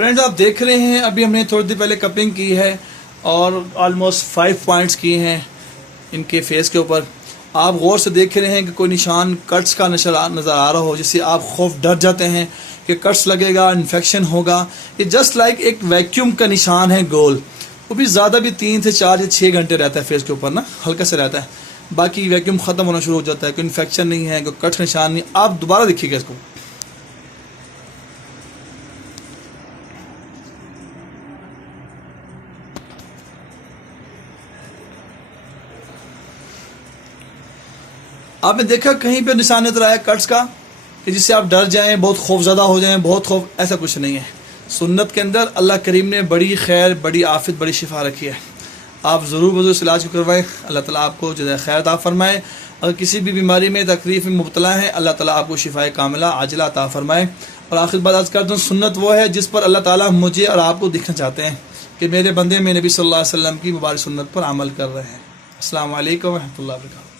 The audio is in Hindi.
फ्रेंड्स, आप देख रहे हैं अभी हमने थोड़ी देर पहले कपिंग की है और ऑलमोस्ट 5 पॉइंट्स किए हैं इनके फेस के ऊपर। आप गौर से देख रहे हैं कि कोई निशान कट्स का नज़र आ रहा हो, जिससे आप खौफ डर जाते हैं कि कट्स लगेगा, इन्फेक्शन होगा। ये जस्ट लाइक एक वैक्यूम का निशान है गोल, वो भी ज़्यादा भी 3 से 4 से 6 घंटे रहता है फेस के ऊपर ना, हल्का से रहता है, बाकी वैक्यूम ख़त्म होना शुरू हो जाता है। कोई इन्फेक्शन नहीं है, कोई कट्स निशान नहीं। आप दोबारा देखिएगा इसको। आपने देखा कहीं पे निशान नजर आया कट्स का कि जिससे आप डर जाएं, बहुत खौफज़दा हो जाएं, बहुत खौफ? ऐसा कुछ नहीं है। सुन्नत के अंदर अल्लाह करीम ने बड़ी खैर, बड़ी आफियत, बड़ी शिफा रखी है। आप ज़रूर इस इलाज को करवाएं, अल्लाह ताला आपको जज़ाए खैर अता फरमाए। अगर किसी भी बीमारी में, तकलीफ़ में मुब्तला है, अल्लाह ताला आपको शिफाए कामिला आजिला अता फरमाए। और आखिर बात आज करता हूँ, सुन्नत वो है जिस पर अल्लाह ताला मुझे और आपको दिखना चाहते हैं कि मेरे बंदे में नबी सल्लल्लाहु अलैहि वसल्लम की मुबारक सुन्नत पर अमल कर रहे हैं। अस्सलाम वालेकुम व रहमतुल्लाहि व बरकातहू।